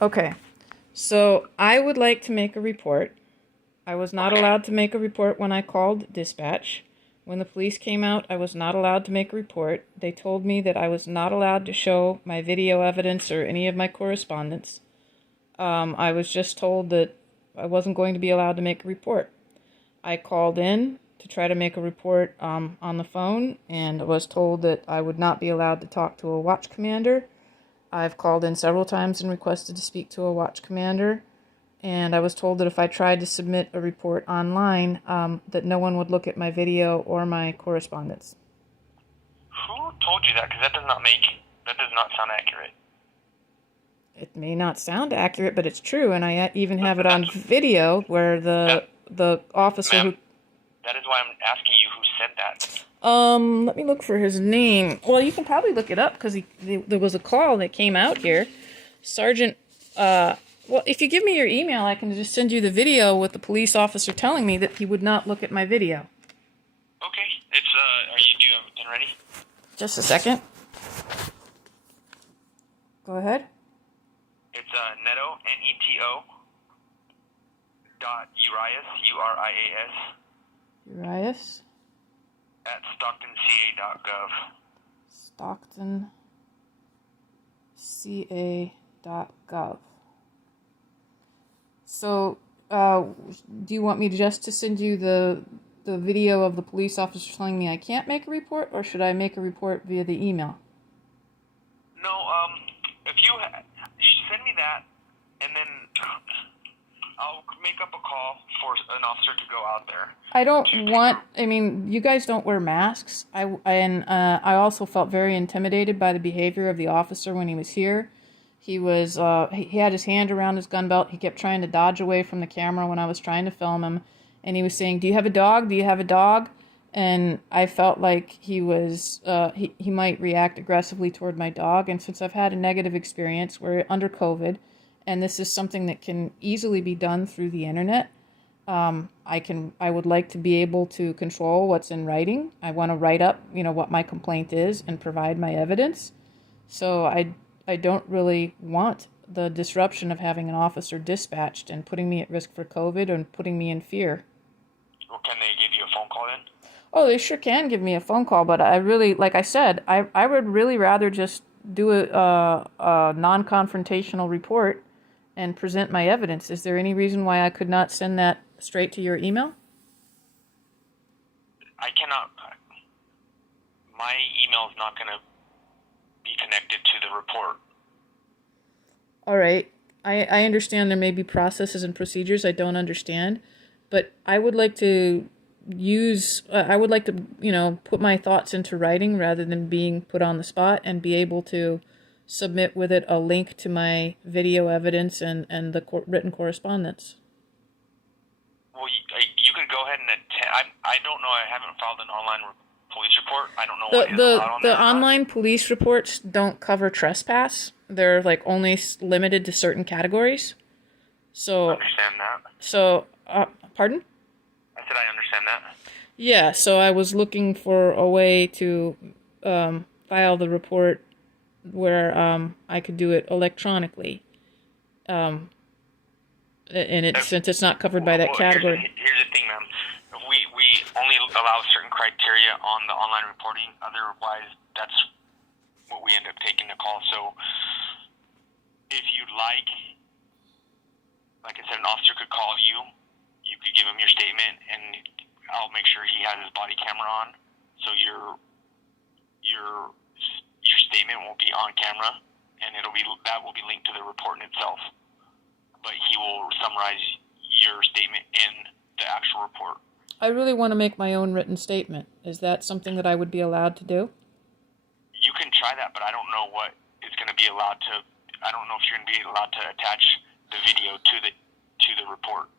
Okay. So I would like to make a report. I was not Okay. allowed to make a report when I called dispatch. When the police came out, I was not allowed to make a report. They told me that I was not allowed to show my video evidence or any of my correspondence. I was just told that I wasn't going to be allowed to make a report. I called in to try to make a report on the phone and was told that I would not be allowed to talk to a watch commander. I've called in several times and requested to speak to a watch commander, and I was told that if I tried to submit a report online, that no one would look at my video or my correspondence. Who told you that? Because that does not sound accurate. It may not sound accurate, but it's true, and I even have it on That's, video where that, the officer ma'am, who that is why I'm asking you who said that. let me look for his name. Well, you can probably look it up because there was a call that came out here. Sergeant, well, if you give me your email, I can just send you the video with the police officer telling me that he would not look at my video. Okay. Do you have it ready? Just a second. Go ahead. It's Neto, Neto, dot Urias, Urias, Urias. at stocktonca.gov. StocktonCA.gov. So, do you want me just to send you the video of the police officer telling me I can't make a report, or should I make a report via the email? No, if you send me that, and then I'll make up a call for an officer to go out there. I don't want. I mean, you guys don't wear masks. I also felt very intimidated by the behavior of the officer when he was here. He was he had his hand around his gun belt. He kept trying to dodge away from the camera when I was trying to film him, and he was saying, "Do you have a dog? Do you have a dog?" And I felt like he was he might react aggressively toward my dog. And since I've had a negative experience, we're under COVID, and this is something that can easily be done through the internet. I would like to be able to control what's in writing. I want to write up, what my complaint is and provide my evidence. So I don't really want the disruption of having an officer dispatched and putting me at risk for COVID and putting me in fear. Well, can they give you a phone call then? Oh, they sure can give me a phone call, but I really, like I said, I would really rather just do a non-confrontational report and present my evidence. Is there any reason why I could not send that straight to your email? I cannot. My email is not going to be connected to the report. All right. I understand there may be processes and procedures I don't understand, but I would like to put my thoughts into writing rather than being put on the spot, and be able to submit with it a link to my video evidence and the written correspondence. Well, you could go ahead and attend. I don't know. I haven't filed an online police report. I don't know what is allowed on The there or not. online police reports don't cover trespass. They're like only limited to certain categories. So, Understand that. Pardon? I said I understand that. Yeah, so I was looking for a way to file the report where I could do it electronically. Since it's not covered by that category. Here's the thing, ma'am. We only allow certain criteria on the online reporting. Otherwise, that's what we end up taking the call. So, if you'd like I said, an officer could call you. You could give him your statement, and I'll make sure he has his body camera on, so your statement will be on camera, and that will be linked to the report in itself. But he will summarize your statement in the actual report. I really want to make my own written statement. Is that something that I would be allowed to do? You can try that, but I don't know what is going to be allowed to. I don't know if you're going to be allowed to attach the video to the report.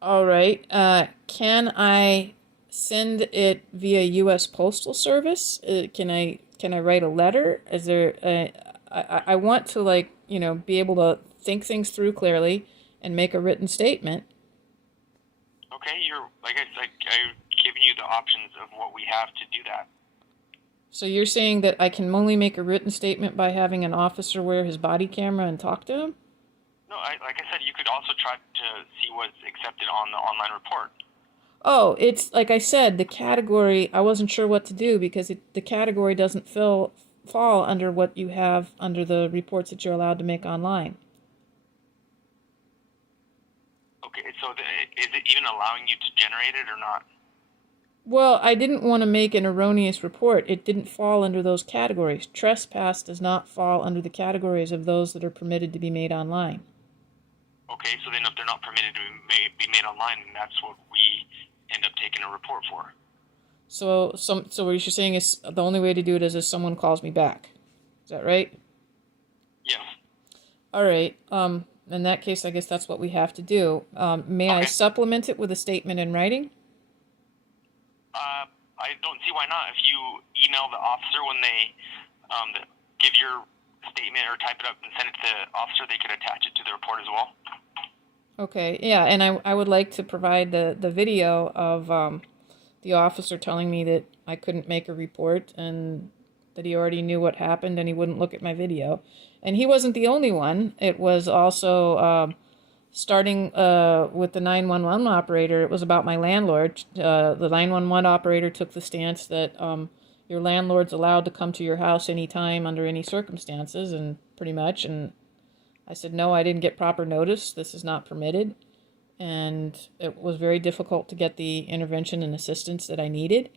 All right. Can I send it via U.S. Postal Service? Can I write a letter? Is there? I want to be able to think things through clearly and make a written statement. Okay, I've given you the options of what we have to do that. So you're saying that I can only make a written statement by having an officer wear his body camera and talk to him? No, like I said, you could also try to see what's accepted on the online report. Oh, it's like I said, the category, I wasn't sure what to do because the category doesn't fall under what you have under the reports that you're allowed to make online. Okay, so is it even allowing you to generate it or not? Well, I didn't want to make an erroneous report. It didn't fall under those categories. Trespass does not fall under the categories of those that are permitted to be made online. Okay, so then if they're not permitted to be made online, then that's what we end up taking a report for. So what you're saying is the only way to do it is if someone calls me back. Is that right? Yes. All right. In that case, I guess that's what we have to do. May I Okay. supplement it with a statement in writing? I don't see why not. If you email the officer when they give your statement or type it up and send it to the officer, they could attach it to the report as well. Okay, yeah, and I would like to provide the video of the officer telling me that I couldn't make a report and that he already knew what happened and he wouldn't look at my video. And he wasn't the only one. It was also starting with the 911 operator. It was about my landlord. The 911 operator took the stance that your landlord's allowed to come to your house anytime under any circumstances, and pretty much, and I said, no, I didn't get proper notice. This is not permitted. And it was very difficult to get the intervention and assistance that I needed.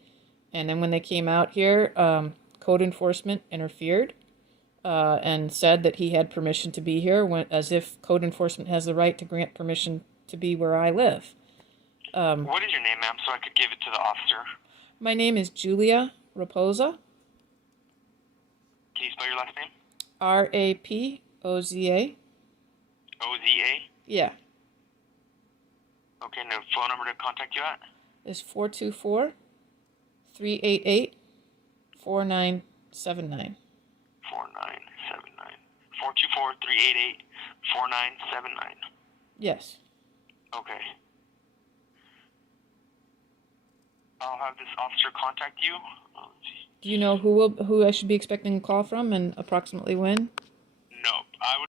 And then when they came out here, code enforcement interfered and said that he had permission to be here, as if code enforcement has the right to grant permission to be where I live. What is your name, ma'am, so I could give it to the officer? My name is Julia Raposa, Can you spell your last name? Rapoza. O-Z-A? Yeah, Okay, and the phone number to contact you at? is 424 388 4979. 4979. 424-388-4979. Yes. Okay. I'll have this officer contact you. Let's see. Do you know who I should be expecting a call from and approximately when? No, I would